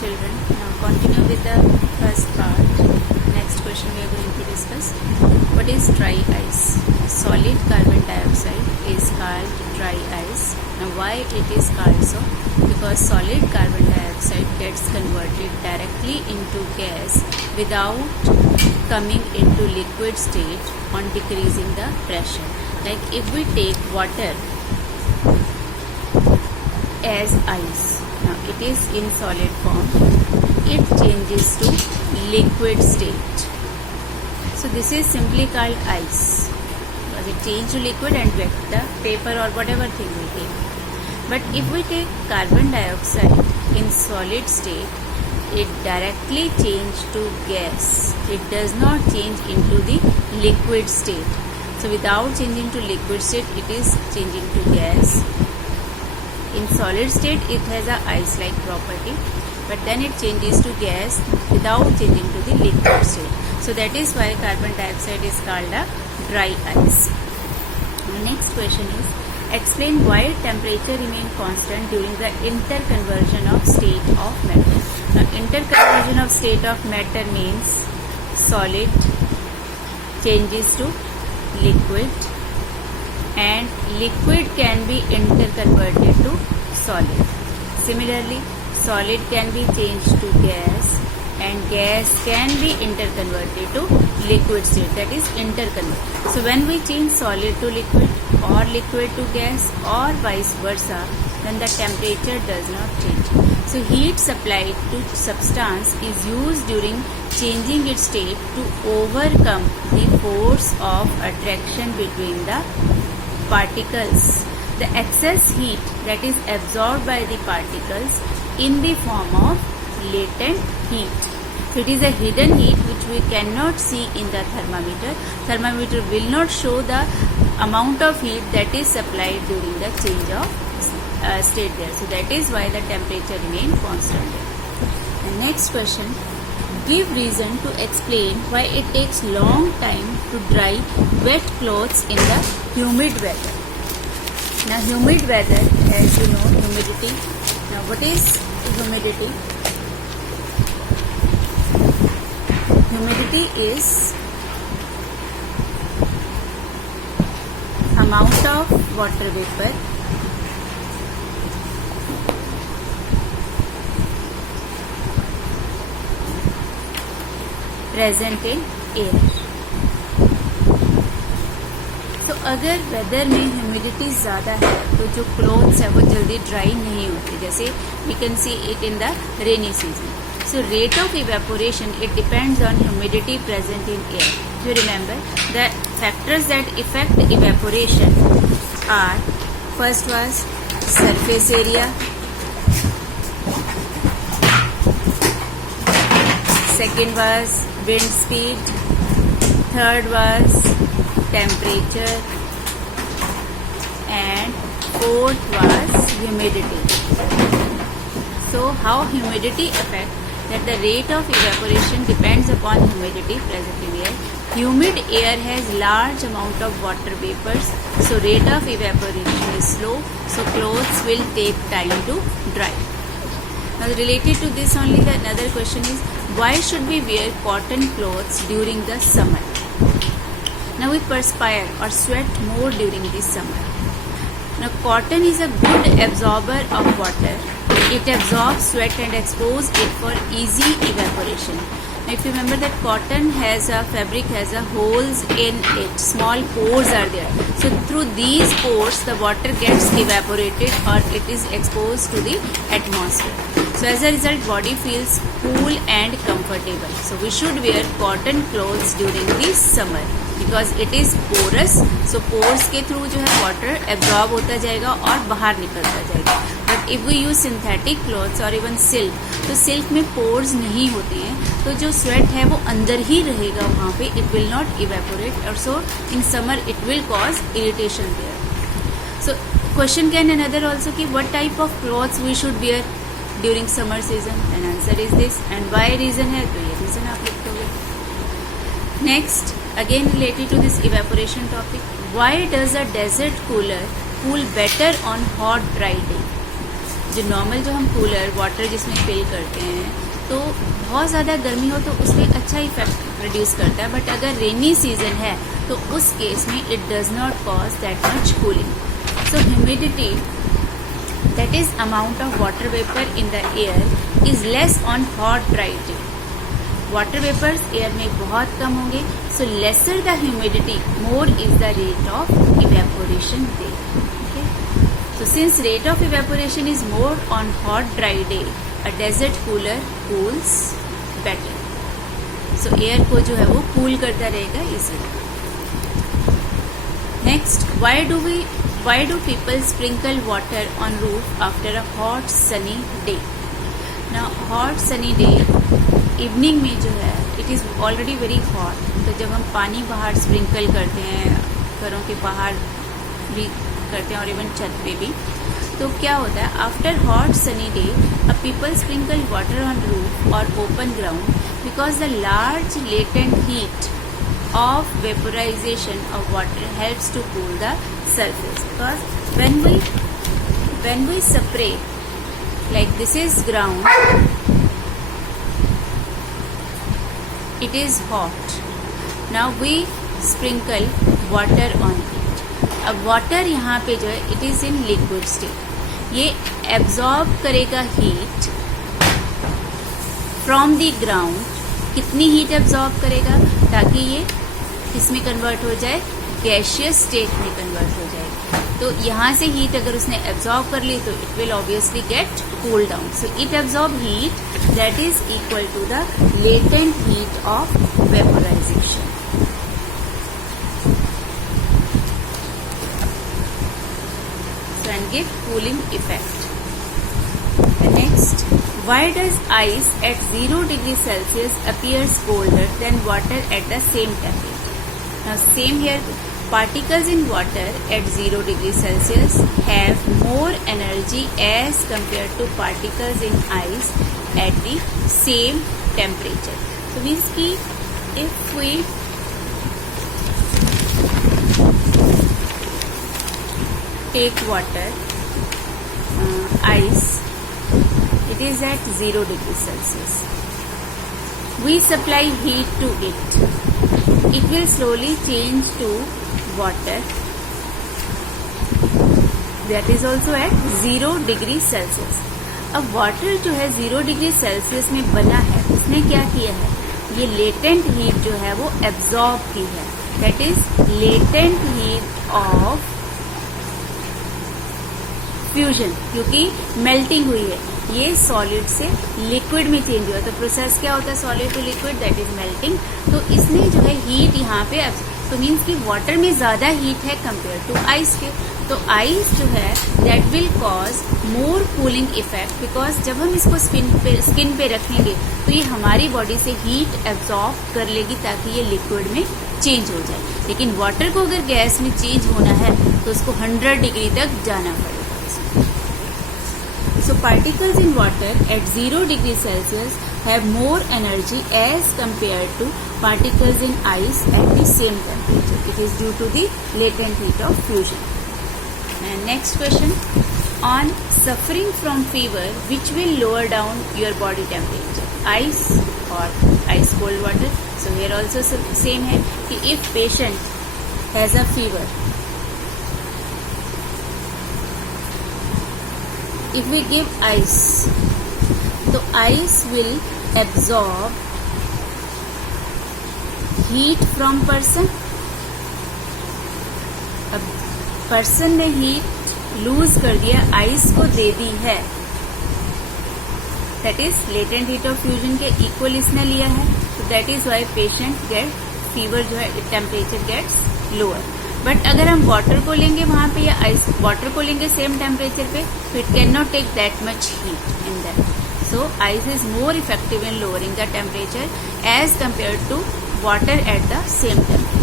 children. Now continue with the first part. Next question we are going to discuss. What is dry ice? Solid carbon dioxide is called dry ice. Now why it is called so? Because solid carbon dioxide gets converted directly into gas without coming into liquid state on decreasing the pressure. Like if we take water as ice, now it is in solid form, it changes to liquid state. So this is simply called ice because it changes to liquid and wet, the paper or whatever thing we take. But if we take carbon dioxide in solid state, it directly changes to gas. It does not change into the liquid state. So without changing to liquid state, it is changing to gas. In solid state, it has a ice-like property, but then it changes to gas without changing to the liquid state. So that is why carbon dioxide is called a dry ice. The next question is, explain why temperature remains constant during the interconversion of state of matter. Now, interconversion of state of matter means solid changes to liquid, and liquid can be interconverted to solid. Similarly, solid can be changed to gas and gas can be interconverted to liquid state, that is interconvert. So when we change solid to liquid or liquid to gas or vice versa, then the temperature does not change. So heat supplied to substance is used during changing its state to overcome the force of attraction between the particles. The excess heat that is absorbed by the particles in the form of latent heat. So it is a hidden heat which we cannot see in the thermometer. Thermometer will not show the amount of heat that is supplied during the change of state there. So that is why the temperature remains constant there. The next question, give reason to explain why it takes long time to dry wet clothes in the humid weather. Now humid weather, as you know, humidity. Now what is humidity? Humidity is amount of water vapor present in air. तो अगर weather में humidity ज़्यादा है तो जो clothes है वो जल्दी ड्राई नहीं होती, जैसे we can see it in the rainy season. So rate of evaporation, it depends on humidity present in air. You remember the factors that affect evaporation are, first was surface area, second was wind speed, third was temperature, and fourth was humidity. So how humidity affects? That the rate of evaporation depends upon humidity present in air. Humid air has large amount of water vapors, so rate of evaporation is slow, so clothes will take time to dry. Now related to this only, the another question is, why should we wear cotton clothes during the summer? Now we perspire or sweat more during the summer. Now cotton is a good absorber of water. It absorbs sweat and exposes it for easy evaporation. Now if you remember that cotton has a fabric, has a holes in it, small pores are there. So through these pores the water gets evaporated or it is exposed to the atmosphere. So as a result body feels cool and comfortable. So we should wear cotton clothes during the summer because it is porous. So pores के through जो है water absorb होता जाएगा और बाहर निकलता जाएगा. But if we use synthetic clothes or even silk, तो silk में pores नहीं होते हैं, तो जो sweat है वो अंदर ही रहेगा वहाँ पे, it will not evaporate, और so in summer it will cause irritation there. So question can another also कि what type of clothes we should wear during summer season? And answer is this, and why reason है तो ये reason आप लिख दोगे. Next, again related to this evaporation topic, why does a desert cooler cool better on hot dry day? जो normal जो हम cooler water जिसमें फिल करते हैं तो बहुत ज़्यादा गर्मी हो तो उसमें अच्छा इफेक्ट प्रोड्यूस करता है, बट अगर रेनी सीजन है तो उस केस में it does not cause that much cooling. So humidity, that is amount of water vapor in the air, is less on hot dry day. Water vapors air में बहुत कम होंगे, so lesser the humidity, more is the rate of evaporation there. Okay? So since rate of evaporation is more on hot dry day, a desert cooler cools better. So air को जो है वो cool करता रहेगा easily. Next, why do people sprinkle water on roof after a hot sunny day? Now hot sunny day evening में जो है it is already very hot, तो जब हम पानी बाहर स्प्रिंकल करते हैं, घरों के बाहर भी करते हैं और इवन छत पे भी, तो क्या होता है after hot sunny day a people sprinkle water on roof और open ground because the large latent heat of vaporization of water helps to cool the surface. Because when we spray, like this is ground, it is hot. Now we sprinkle water on it. अब water यहाँ पे जो है it is in liquid state. ये absorb करेगा heat from the ground. कितनी heat absorb करेगा ताकि ये इसमें कन्वर्ट हो जाए, गैशियस स्टेट में कन्वर्ट हो जाए. तो यहाँ से हीट अगर उसने एब्जॉर्ब कर ली तो it will obviously get cool down. So it absorb heat that is equal to the latent heat of vaporization. So and give cooling effect. Next, why does ice at 0 degree Celsius appears colder than water at the same temperature? Now same here, particles in water at 0 degree Celsius have more energy as compared to particles in ice at the same temperature. So means ki if we take water, ice, it is at 0 degree Celsius. We supply heat to it. It will slowly change to water. That is also at 0 degree Celsius. अब water जो है 0 degree Celsius में बना है, उसने क्या किया है, ये latent heat जो है वो absorb की है. That is latent heat of fusion, क्योंकि मेल्टिंग हुई है, ये सॉलिड से लिक्विड में चेंज हुआ. तो प्रोसेस क्या होता है solid to liquid, that is melting. तो इसने जो है हीट यहाँ पे, तो मीन्स कि वाटर में ज्यादा हीट है कंपेयर टू आइस के. तो आइस जो है that will cause more cooling effect, because जब हम इसको स्किन पे रखेंगे तो ये हमारी बॉडी से हीट एब्जॉर्ब कर लेगी ताकि ये लिक्विड में चेंज हो जाए. लेकिन वाटर को अगर गैस में चेंज होना है तो उसको 100 डिग्री तक जाना पड़ेगा. So particles in water at 0 degree Celsius have more energy as compared to particles in ice at the same temperature. It is due to the latent heat of fusion. And next question, on suffering from fever, which will lower down your body temperature, ice or ice cold water? So here also same है कि if patient has a fever, if we give ice, तो ice will absorb heat from person. अब person ने heat lose कर दिया, ice को दे दी है, that is latent heat of fusion के equal इसने लिया है. तो that is why patient get fever जो है temperature gets lower. बट अगर हम वाटर को लेंगे वहां पे या आइस वाटर को लेंगे सेम टेम्परेचर पे, तो it can not take that much heat in that. So ice is more effective in lowering the temperature as compare to water at the same temperature.